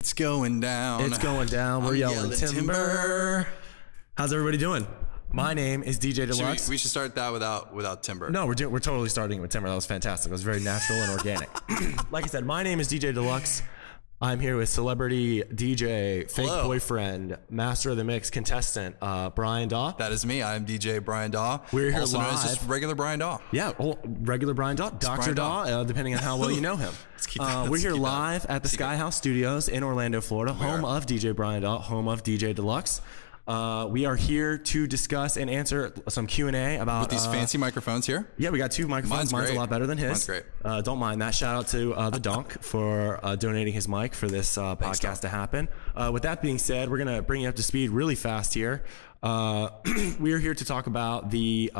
It's going down. It's going down. We're yelling timber. How's everybody doing? My name is DJ dLux. We should start that without timber. No, we're totally starting with timber. That was fantastic. It was very natural and organic. Like I said, my name is DJ dLux. I'm here with celebrity DJ, fake boyfriend, master of the mix contestant, Brian Dawe. That is me. I'm DJ Brian Dawe. We're here also live. known as just regular Brian Dawe. Yeah, regular Brian Dawe, Dr. Dawe, depending on how well you know him. We're here live at the Sky House Studios in Orlando, Florida, home of DJ Brian Dawe, home of DJ dLux. We are here to discuss and answer some Q&A about with these fancy microphones here. Yeah, we got two microphones. Mine's a lot better than his. Mine's great. Don't mind that. Shout out to the Donk for donating his mic for this podcast to happen. With that being said, we're gonna bring you up to speed really fast here. We are here to talk about the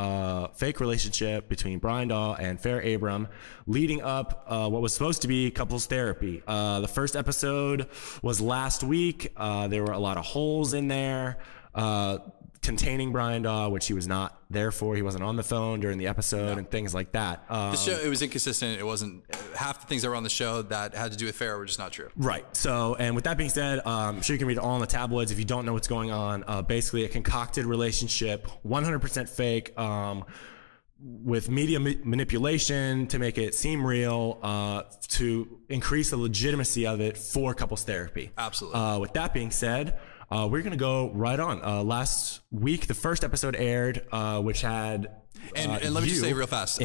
fake relationship between Brian Dawe and Farrah Abram, leading up what was supposed to be couples therapy. The first episode was last week. There were a lot of holes in there containing Brian Dawe, which he was not there for. He wasn't on the phone during the episode and things like that. The show, it was inconsistent. It wasn't half the things that were on the show that had to do with Farrah were just not true. Right. So, and with that being said, I'm sure you can read it all in the tabloids if you don't know what's going on. Basically a concocted relationship, 100% fake, with media manipulation to make it seem real, to increase the legitimacy of it for couples therapy. Absolutely. With that being said, we're going to go right on. Last week, the first episode aired, which had, and let me just say real fast,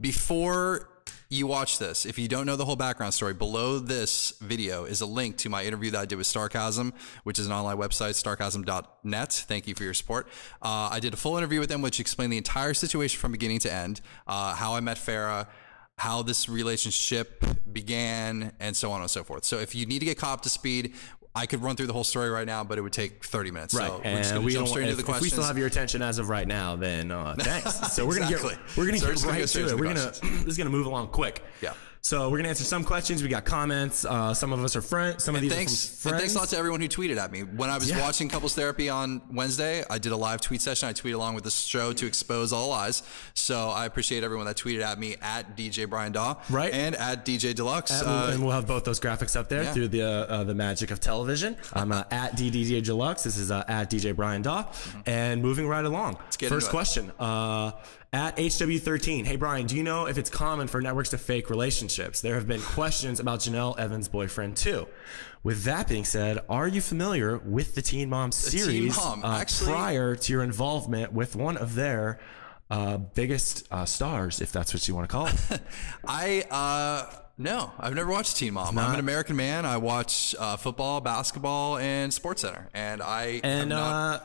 before you watch this, if you don't know the whole background story, below this video is a link to my interview that I did with Starcasm, which is an online website, starcasm.net. Thank you for your support. I did a full interview with them, which explained the entire situation from beginning to end, how I met Farrah, how this relationship began, and so on and so forth. So if you need to get caught up to speed, I could run through the whole story right now, but it would take 30 minutes. Right. So we're just going to jump straight into the questions. If we still have your attention as of right now, then thanks. So we're going to get right to it. This is going to move along quick. Yeah. So we're going to answer some questions. We got comments. Some of us are friends. Some of these are from friends. And thanks a lot to everyone who tweeted at me. When I was watching Couples Therapy on Wednesday, I did a live tweet session. I tweeted along with the show to expose all lies. So I appreciate everyone that tweeted at me at DJ Brian Dawe, right, and at DJ dLux. And we'll have both those graphics up there through the magic of television. I'm at dddjdlux. This is at DJ Brian Dawe. And moving right along. First question. At HW13, hey Brian, do you know if it's common for networks to fake relationships? There have been questions about Janelle Evans' boyfriend too. With that being said, are you familiar with the Teen Mom series prior to your involvement with one of their biggest stars, if that's what you want to call it? No, I've never watched Teen Mom. I'm an American man. I watch football, basketball, and SportsCenter, and CNN.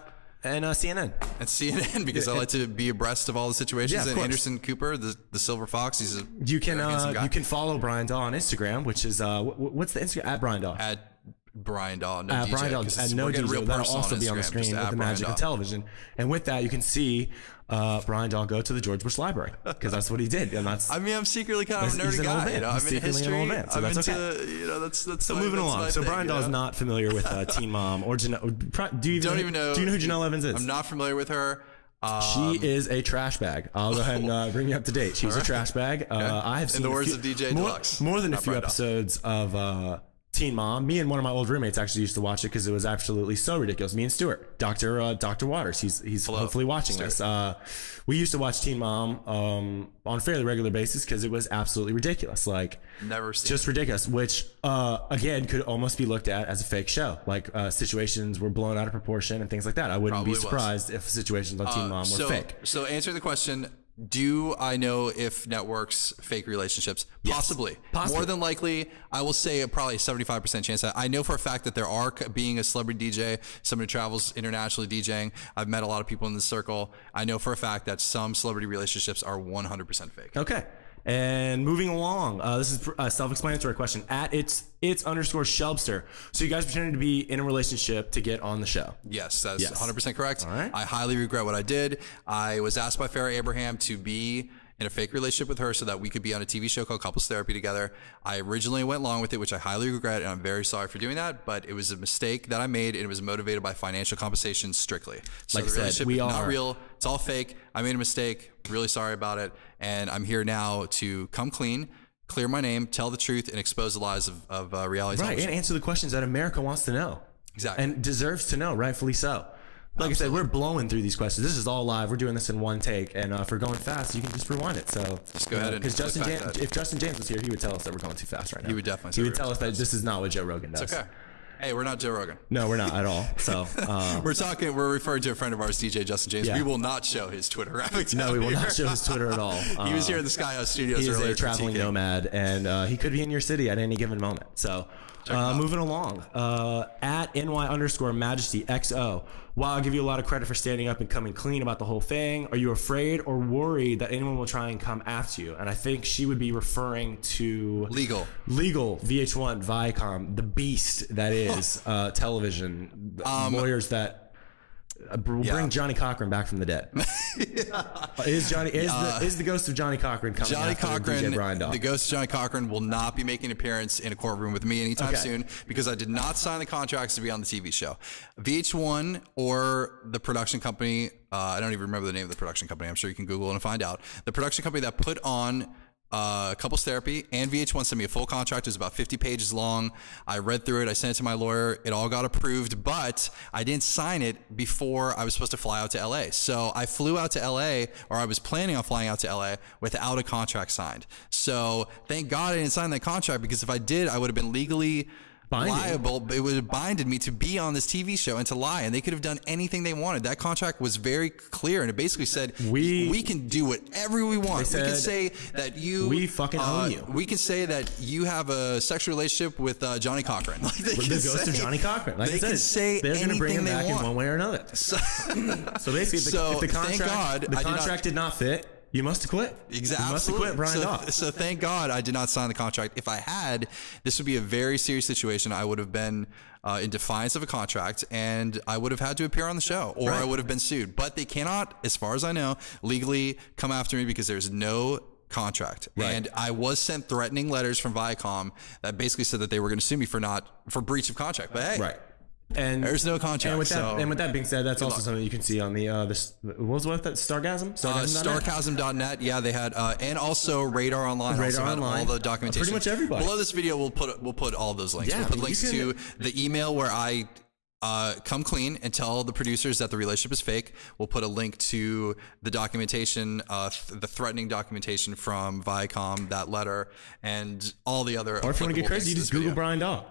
And CNN, because I like to be abreast of all the situations. And Anderson Cooper, the Silver Fox, he's a you can follow Brian Dawe on Instagram, which is what's the Instagram at Brian Dawe? At Brian Dawe, no DJ. Brian Dawe, at no DJ. That'll also be on the screen with the magic of television. And with that, you can see Brian Dawe go to the George Bush Library, because that's what he did. And that's, I mean, I'm secretly kind of a nerdy guy. I'm in history. So that's okay. So moving along. So Brian Dawe's not familiar with Teen Mom or Janelle. Do you know who Janelle Evans is? I'm not familiar with her. She is a trash bag. I'll go ahead and bring you up to date. She's a trash bag. I have seen, in the words of DJ dLux, more than a few episodes of Teen Mom. Me and one of my old roommates actually used to watch it because it was absolutely so ridiculous. Me and Stuart, Dr. Waters, he's hopefully watching this. We used to watch Teen Mom on a fairly regular basis because it was absolutely ridiculous. Like, just ridiculous, which again could almost be looked at as a fake show. Like situations were blown out of proportion and things like that. I wouldn't be surprised if situations on Teen Mom were fake. So answer the question. Do I know if networks fake relationships? Possibly. More than likely, I will say probably a 75% chance. I know for a fact that there are, being a celebrity DJ, somebody who travels internationally DJing. I've met a lot of people in this circle. I know for a fact that some celebrity relationships are 100% fake. Okay. And moving along, this is a self-explanatory question. At it's _Shelbster. So you guys pretended to be in a relationship to get on the show? Yes, that's 100% correct. All right. I highly regret what I did. I was asked by Farrah Abraham to be in a fake relationship with her so that we could be on a TV show called Couples Therapy together. I originally went along with it, which I highly regret, and I'm very sorry for doing that, but it was a mistake that I made, and it was motivated by financial compensation strictly. So like the relationship is not real. It's all fake. I made a mistake. Really sorry about it. And I'm here now to come clean, clear my name, tell the truth, and expose the lies of reality television. And answer the questions that America wants to know. Exactly. And deserves to know, rightfully so. Like I said, we're blowing through these questions. This is all live. We're doing this in one take. And if we're going fast, you can just rewind it. So just go ahead and because if Justin James was here, he would tell us that we're going too fast right now. He would definitely. He would tell us that this is not what Joe Rogan does. It's okay. Hey, we're not Joe Rogan. No, we're not at all. So we're referring to a friend of ours, DJ Justin James. Yeah. We will not show his Twitter graphics. No, we will not show his Twitter at all. He was here in the Sky House Studios earlier. He is a traveling nomad, and he could be in your city at any given moment. So moving along, at NY_Majesty XO. While I give you a lot of credit for standing up and coming clean about the whole thing, are you afraid or worried that anyone will try and come after you? And I think she would be referring to legal VH1, Viacom, the beast that is television, lawyers that bring Johnny Cochran back from the dead. Is the ghost of Johnny Cochran coming after DJ Brian Dawe? The ghost of Johnny Cochran will not be making an appearance in a courtroom with me anytime soon because I did not sign the contracts to be on the TV show. VH1 or the production company, I don't even remember the name of the production company. I'm sure you can Google it and find out. The production company that put on Couples Therapy and VH1 sent me a full contract. It was about 50 pages long. I read through it. I sent it to my lawyer. It all got approved, but I didn't sign it before I was supposed to fly out to LA. So I flew out to LA, or I was planning on flying out to LA without a contract signed. So thank God I didn't sign that contract, because if I did, I would have been legally liable. It would have binded me to be on this TV show and to lie, and they could have done anything they wanted. That contract was very clear, and it basically said we can do whatever we want. We can say that we fucking own you. We can say that you have a sexual relationship with Johnny Cochran. Like the ghost of Johnny Cochran. Like they can say they're going to bring him back in one way or another. So basically, if the contract did not fit, you must have quit. Exactly. You must have quit, Brian Dawe. So thank God I did not sign the contract. If I had, this would be a very serious situation. I would have been in defiance of a contract, and I would have had to appear on the show, or I would have been sued. But they cannot, as far as I know, legally come after me because there's no contract. And I was sent threatening letters from Viacom that basically said that they were going to sue me for breach of contract. But hey. And there's no contract. And with that being said, that's also something you can see on the what was that? Stargasm? Stargasm.net. Yeah, they had and also Radar Online. Radar Online. All the documentation. Pretty much everybody. Below this video, we'll put all those links. We'll put links to the email where I come clean and tell the producers that the relationship is fake. We'll put a link to the documentation, the threatening documentation from Viacom, that letter, and all the other. Or if you want to get crazy, you just Google Brian Dawe.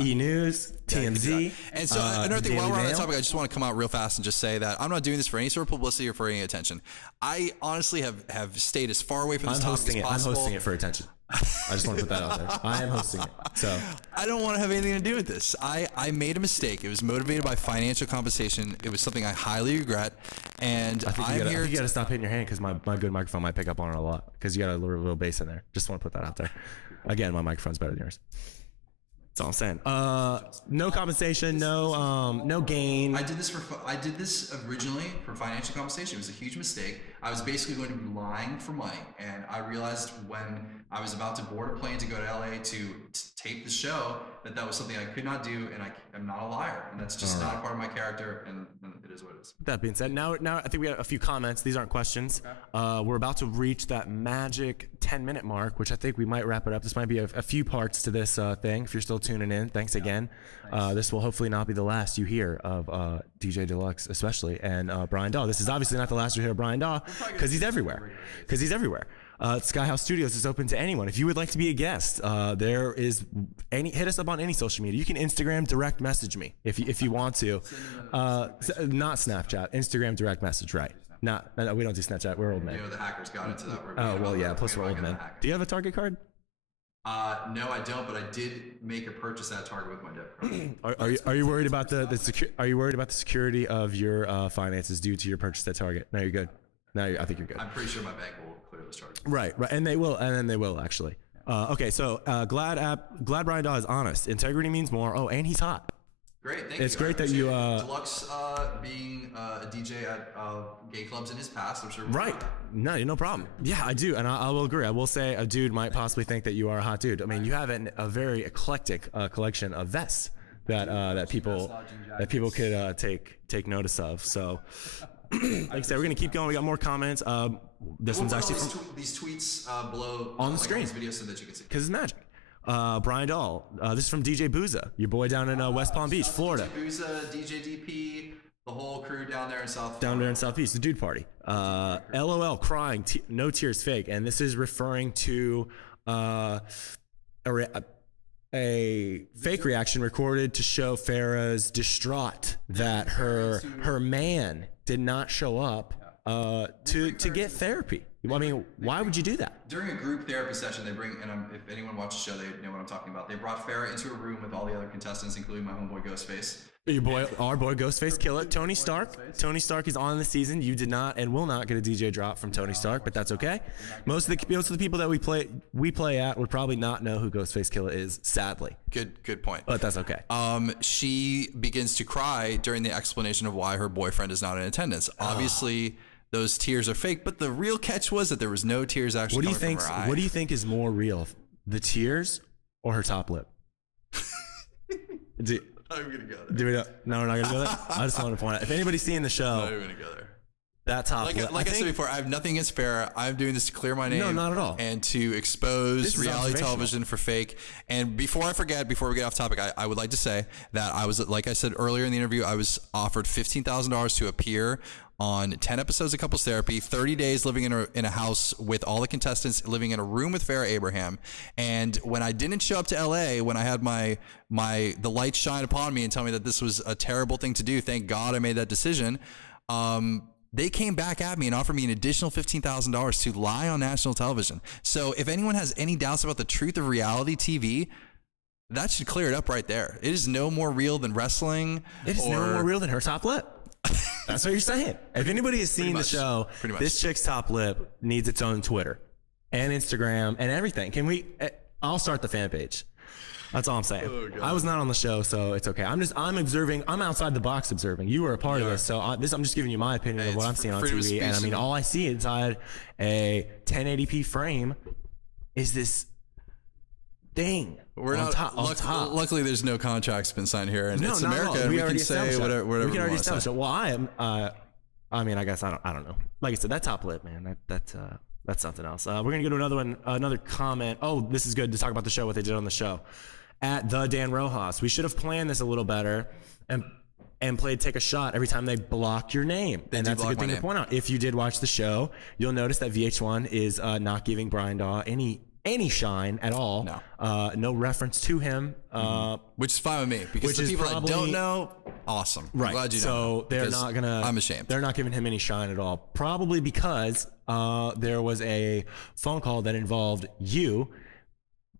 E! News, TMZ. And so another thing, while we're on that topic, I just want to come out real fast and just say that I'm not doing this for any sort of publicity or for any attention. I honestly have stayed as far away from this topic as possible. I'm hosting it for attention. I just want to put that out there. I am hosting it. So I don't want to have anything to do with this. I made a mistake. It was motivated by financial compensation. It was something I highly regret. And I think you got to stop hitting your hand, because my good microphone might pick up on it a lot, because you got a little bass in there. Just want to put that out there. Again, my microphone's better than yours. That's all I'm saying. No compensation, no gain. I did this originally for financial compensation. It was a huge mistake. I was basically going to be lying for money, and I realized when I was about to board a plane to go to LA to tape the show that was something I could not do, and I am not a liar, and that's just not a part of my character, and it is what it is. That being said, now I think we got a few comments. These aren't questions. Okay. We're about to reach that magic 10-minute mark, which I think we might wrap it up. This might be a few parts to this thing. If you're still tuning in, thanks again. This will hopefully not be the last you hear of DJ dLux, especially, and Brian Dawe. This is obviously not the last you hear of Brian Dawe, because he's everywhere. Sky House Studios is open to anyone. If you would like to be a guest, hit us up on any social media. You can Instagram direct message me if you want to. Not Snapchat, Instagram direct message, right? No, we don't do Snapchat. We're old men. The hackers got into that. Oh well, yeah. Plus we're old men. Do you have a Target card? No, I don't. But I did make a purchase at Target with my debit card. Are you worried about Are you worried about the security of your finances due to your purchase at Target? No, you're good. I think you're good. I'm pretty sure my bank will clear those charges. Right, and they will actually. Okay, so glad Brian Dawe is honest. Integrity means more. Oh, and he's hot. Great, thank you. It's great that you dLux being a DJ at gay clubs in his past, I'm sure. Right. No problem. Yeah, I do, and I will agree. I will say a dude might possibly think that you are a hot dude. I mean, you have a very eclectic collection of vests that people could take notice of. So Like I said, we're gonna keep going. We got more comments. This one's actually from these tweets below on the screen, video so that you can see. Because it's magic. Brian Dawe. This is from DJ Booza, your boy down in West Palm Beach, Florida. DJ Booza, DJ DP, the whole crew down there in South. Down there in South Beach, the dude party. LOL, crying, no tears, fake, and this is referring to a fake reaction recorded to show Farrah's distraught that her man did not show up to get therapy. I mean, why would you do that? During a group therapy session, they bring, and if anyone watches the show, they know what I'm talking about. They brought Farrah into a room with all the other contestants, including my homeboy Ghostface. Our boy Ghostface, kill it. Tony Stark. Tony Stark is on the season. You did not and will not get a DJ drop from Tony Stark, but that's okay. Most of the people that we play at would probably not know who Ghostface Killer is, sadly. Good point. But that's okay. She begins to cry during the explanation of why her boyfriend is not in attendance. Obviously, those tears are fake, but the real catch was that there was no tears actually coming from her eye. What do you think is more real, the tears or her top lip? I'm gonna go there. No, we're not gonna go there. I just want to point out, if anybody's seeing the show, I'm not even gonna go there. That top lip. Like I said before, I have nothing against Farrah. I'm doing this to clear my name. No, not at all. And to expose reality television for fake. And before I forget, before we get off topic, I would like to say that I was, like I said earlier in the interview, I was offered $15,000 to appear on 10 episodes of Couples Therapy, 30 days living in a house with all the contestants, living in a room with Farrah Abraham. And when I didn't show up to LA, when I had the light shine upon me and tell me that this was a terrible thing to do, thank God I made that decision. They came back at me and offered me an additional $15,000 to lie on national television. So if anyone has any doubts about the truth of reality TV, that should clear it up right there. It is no more real than wrestling. It is no more real than her top lip. That's what you're saying. If anybody has seen the show, this chick's top lip needs its own Twitter and Instagram and everything. I'll start the fan page. That's all I'm saying. Oh, I was not on the show, so it's okay. I'm observing. I'm outside the box observing. You were a part of this, so I'm just giving you my opinion of what I'm seeing on TV. And I mean, all I see inside a 1080p frame is this thing. We're on top. Luckily, there's no contracts been signed here, and it's America, and we can say whatever we already established it. Well, I am. I mean, I guess I don't know. Like I said, that top lip, man. That's something else. We're gonna go to another one. Another comment. Oh, this is good to talk about the show. What they did on the show. At the Dan Rojas, we should have planned this a little better and played Take a Shot every time they block your name. And that's a good thing to point out. If you did watch the show, you'll notice that VH1 is not giving Brian Dawe any shine at all. No. No reference to him. Which is fine with me, because the people that don't know, awesome. Right. I'm glad you know. So they're not gonna. I'm ashamed. They're not giving him any shine at all. Probably because there was a phone call that involved you.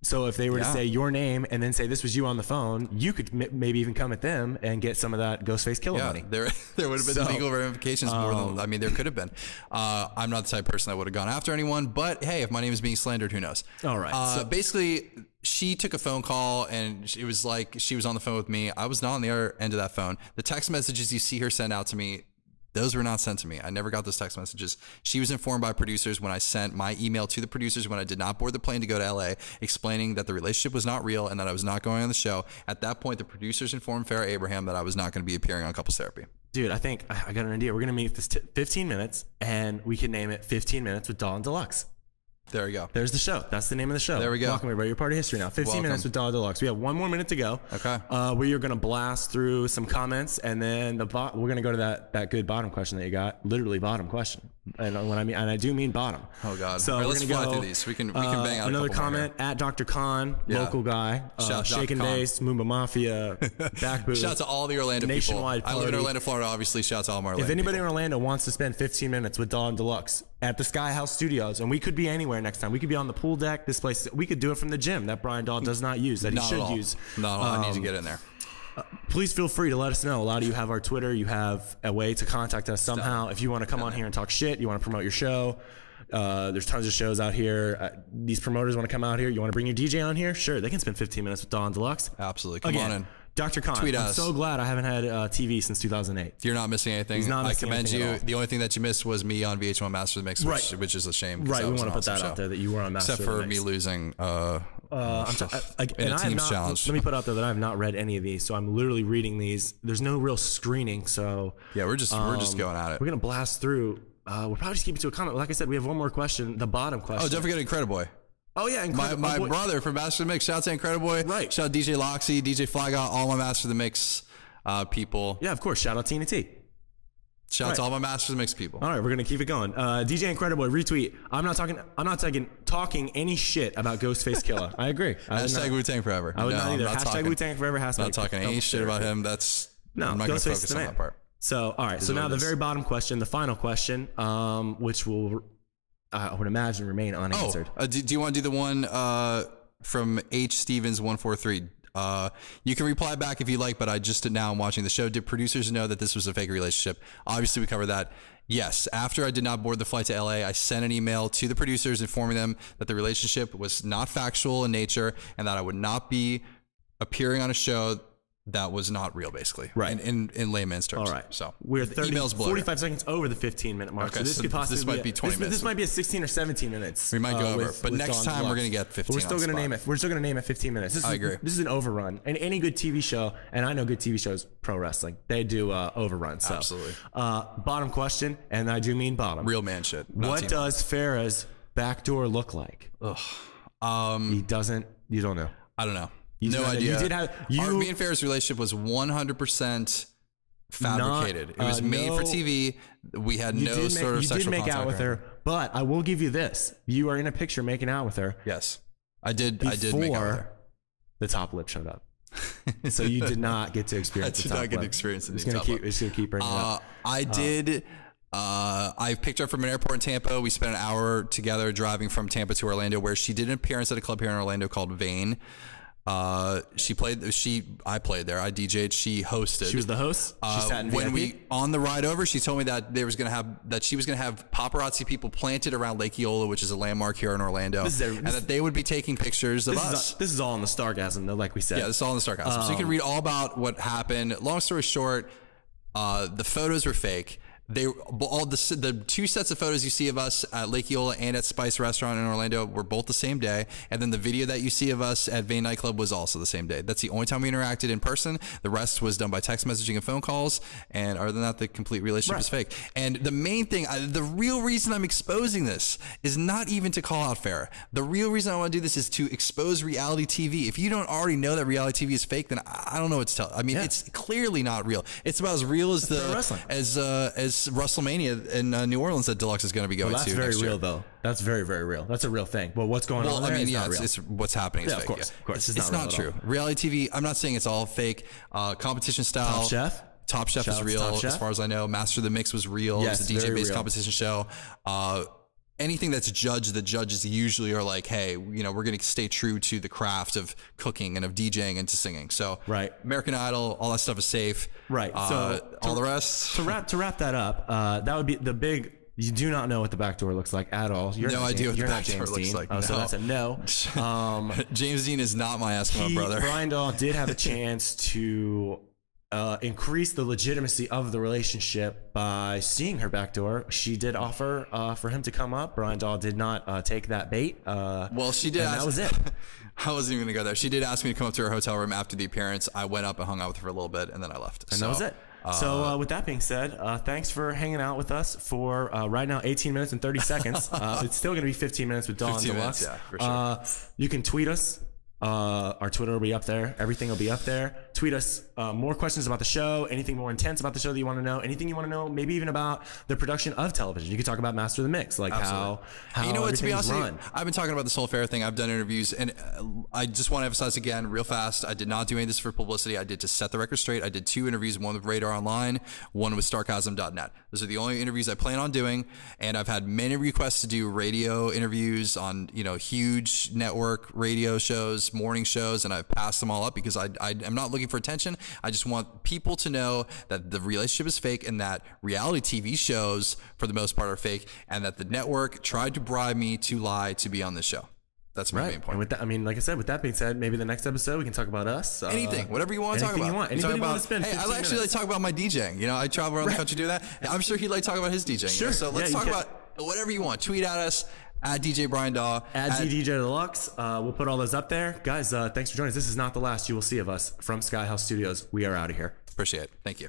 So if they were to say your name and then say this was you on the phone, you could maybe even come at them and get some of that Ghostface Killer money. There would have been legal ramifications more than, I mean, there could have been. I'm not the type of person that would have gone after anyone, but hey, if my name is being slandered, who knows? All right. So basically, she took a phone call and it was like she was on the phone with me. I was not on the other end of that phone. The text messages you see her send out to me, those were not sent to me. I never got those text messages. She was informed by producers when I sent my email to the producers when I did not board the plane to go to LA, explaining that the relationship was not real and that I was not going on the show. At that point, the producers informed Farrah Abraham that I was not going to be appearing on Couples Therapy. Dude, I think I got an idea. We're going to meet this 15 minutes, and we can name it 15 Minutes with Dawe and dLux. There we go. There's the show. That's the name of the show. There we go. Welcome, everybody. You're part of history now. 15 minutes with Dawe and dLux. We have one more minute to go. Okay. We are going to blast through some comments, and then we're going to go to that good bottom question that you got. Literally bottom question. And I do mean bottom. Oh God. So right, we're let's going to fly through these. We can bang out another comment at Dr. Khan, local guy, Shaken Days, Moomba Mafia, Backboo. Shout out to all the Orlando nationwide people. I live in Orlando, Florida. Obviously, shout out to all my Orlando If anybody people. in Orlando wants to spend 15 minutes with Dawe and dLux at the Sky House Studios, and we could be anywhere next time. We could be on the pool deck. This place, we could do it from the gym that Brian Dawe does not use, that he should use. Not all. I need to get in there. Please feel free to let us know. A lot of you have our Twitter. You have a way to contact us somehow. If you want to come on here and talk shit, you want to promote your show. There's tons of shows out here. These promoters want to come out here. You want to bring your DJ on here? Sure, they can spend 15 minutes with Dawe and dLux. Absolutely. Come on in. Dr. Khan, tweet I'm us. so glad I haven't had TV since 2008. You're not missing anything. He's not I missing commend anything you. at all. The only thing that you missed was me on VH1 Master of the Mix, which is a shame. Right, we want to put that out there that you were on Master Except of the for Mix. me losing in a team's challenge. Let me put out there that I have not read any of these, so I'm literally reading these. There's no real screening, so yeah, we're just going at it. We're gonna blast through. We'll probably just keep it to a comment. Like I said, we have one more question, the bottom question. Oh, don't forget Incredible Boy. Oh yeah, my brother from Master of the Mix. Shout out to Incredible Boy. Right. Shout out dJLuxy, DJ Flygot, all my Master of the Mix people. Yeah, of course. Shout out Tina T. Shout out to all my Master of the Mix people. All right, we're gonna keep it going. DJ Incredible Boy retweet. I'm not talking any shit about Ghostface Killah. I agree. Hashtag Wu-Tang forever. I would not either. Hashtag Wu-Tang forever. Hashtag not talking any shit about him. That's I'm not gonna focus on that part. So all right. So now the very bottom question, the final question, which will I would imagine remain unanswered. Do you want to do the one from H Stevens 143? You can reply back if you like, but I'm watching the show. Did producers know that this was a fake relationship? Obviously, we covered that. Yes. After I did not board the flight to LA, I sent an email to the producers informing them that the relationship was not factual in nature and that I would not be appearing on a show that was not real, basically. Right. In layman's terms. All right. So we're 45 seconds over the 15-minute mark. Okay, so this could possibly be 20 minutes. This might be a 16 or 17 minutes. We might go over, but next time we're going to get 15. We're still going to name it. We're still going to name it 15 minutes. I agree. This is an overrun. And any good TV show, and I know good TV shows, pro wrestling, they do overrun. So, absolutely. Bottom question, and I do mean bottom. Real man shit. What does Farrah's backdoor look like? He doesn't. You don't know. I don't know. No idea. Me and Farrah's relationship was 100% fabricated. It was made for TV. We had no sort of sexual contact. You did make out with her, but I will give you this: you are in a picture making out with her. Yes, I did. I did make out with her. The top lip showed up, so you did not get to experience. I did not get to experience the top lip. It's gonna keep bringing it up. I did. I picked her up from an airport in Tampa. We spent an hour together driving from Tampa to Orlando, where she did an appearance at a club here in Orlando called Vane. I played there. I DJ'd. She hosted. She was the host. She sat in when on the ride over, she told me that she was going to have paparazzi people planted around Lake Eola, which is a landmark here in Orlando, and that they would be taking pictures of us. This is all in the Stargasm, though, like we said. Yeah, this is all in the Stargasm. So you can read all about what happened. Long story short, the photos were fake. The two sets of photos you see of us at Lake Eola and at Spice Restaurant in Orlando were both the same day, and then the video that you see of us at Vane Nightclub was also the same day. That's the only time we interacted in person. The rest was done by text messaging and phone calls, and other than that, the complete relationship is fake. And the main thing, the real reason I'm exposing this is not even to call out Farrah. The real reason I want to do this is to expose reality TV. If you don't already know that reality TV is fake, then I don't know what to tell. I mean, it's clearly not real. It's about as real as as WrestleMania in New Orleans that dLux is going to be going to. That's very real, though. That's very, very real. That's a real thing. Well, what's going on there is not real. It's what's happening is fake. Of course. It's not true. Reality TV, I'm not saying it's all fake. Competition style. Top Chef is real, as far as I know. Master of the Mix was real. Yes, it's a DJ-based competition show. Anything that's judged, the judges usually are like, hey, we're going to stay true to the craft of cooking and of DJing and to singing. So American Idol, all that stuff is safe. Right. So all the rest. To wrap that up, that would be the big. You do not know what the back door looks like at all. You're no idea what the back door looks like. So that's a no. James Dean is not my Eskimo brother. Brian Dawe did have a chance to increase the legitimacy of the relationship by seeing her back door. She did offer for him to come up. Brian Dawe did not take that bait. Well, she did. And that was it. I wasn't even going to go there. She did ask me to come up to her hotel room after the appearance. I went up and hung out with her for a little bit, and then I left. And that was it. So with that being said, thanks for hanging out with us for right now 18 minutes and 30 seconds. It's still going to be 15 minutes with Dawe and dLux. Yeah, for sure. You can tweet us. Our Twitter will be up there. Everything will be up there. Tweet us more questions about the show, anything more intense about the show that you want to know, anything you want to know, maybe even about the production of television. You could talk about Master of the Mix, like how you know what, to be honest, I've been talking about this whole Farrah thing. I've done interviews, and I just want to emphasize again, real fast, I did not do any of this for publicity. I did to set the record straight. I did 2 interviews, one with Radar Online, one with Starcasm.net. Those are the only interviews I plan on doing, and I've had many requests to do radio interviews on huge network radio shows, morning shows, and I've passed them all up because I am not looking for attention. I just want people to know that the relationship is fake and that reality TV shows, for the most part, are fake, and that the network tried to bribe me to lie to be on this show. That's my main point. And with that, I mean, like I said, with that being said, maybe the next episode we can talk about us. Anything, whatever you want to talk about. Anything you want. Anybody want to spend 15 I actually like talk about my DJing. You know, I travel around the country doing that. I'm sure he'd like to talk about his DJing. Sure. You know? So let's talk about whatever you want. Tweet at us. At DJ Brian Dawe. At dddjdlux. We'll put all those up there. Guys, thanks for joining us. This is not the last you will see of us from Sky House Studios. We are out of here. Appreciate it. Thank you.